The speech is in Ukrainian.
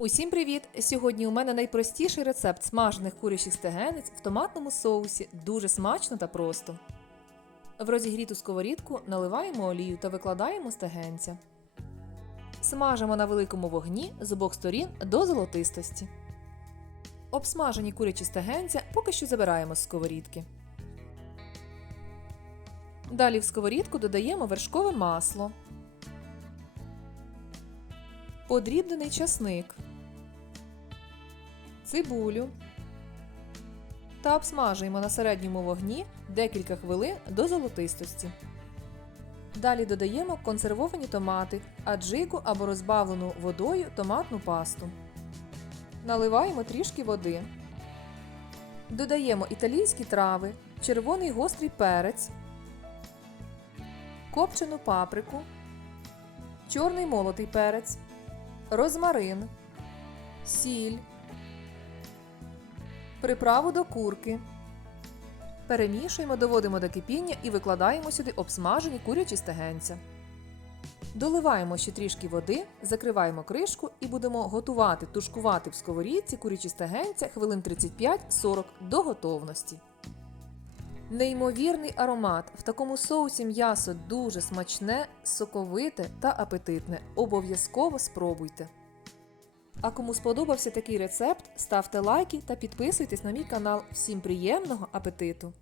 Усім привіт! Сьогодні у мене найпростіший рецепт смажених курячих стегенець в томатному соусі. Дуже смачно та просто. В розігріту сковорідку наливаємо олію та викладаємо стегенця. Смажимо на великому вогні з обох сторін до золотистості. Обсмажені курячі стегенця поки що забираємо з сковорідки. Далі в сковорідку додаємо вершкове масло, подрібнений часник, цибулю та обсмажуємо на середньому вогні декілька хвилин до золотистості. Далі додаємо консервовані томати, аджику або розбавлену водою томатну пасту. Наливаємо трішки води. Додаємо італійські трави, червоний гострий перець, копчену паприку, чорний молотий перець, розмарин, сіль, приправу до курки. Перемішуємо, доводимо до кипіння і викладаємо сюди обсмажені курячі стегенця. Доливаємо ще трішки води, закриваємо кришку і будемо готувати, тушкувати в сковорідці курячі стегенця хвилин 35-40 до готовності. Неймовірний аромат. В такому соусі м'ясо дуже смачне, соковите та апетитне. Обов'язково спробуйте. А кому сподобався такий рецепт, ставте лайки та підписуйтесь на мій канал. Всім приємного апетиту!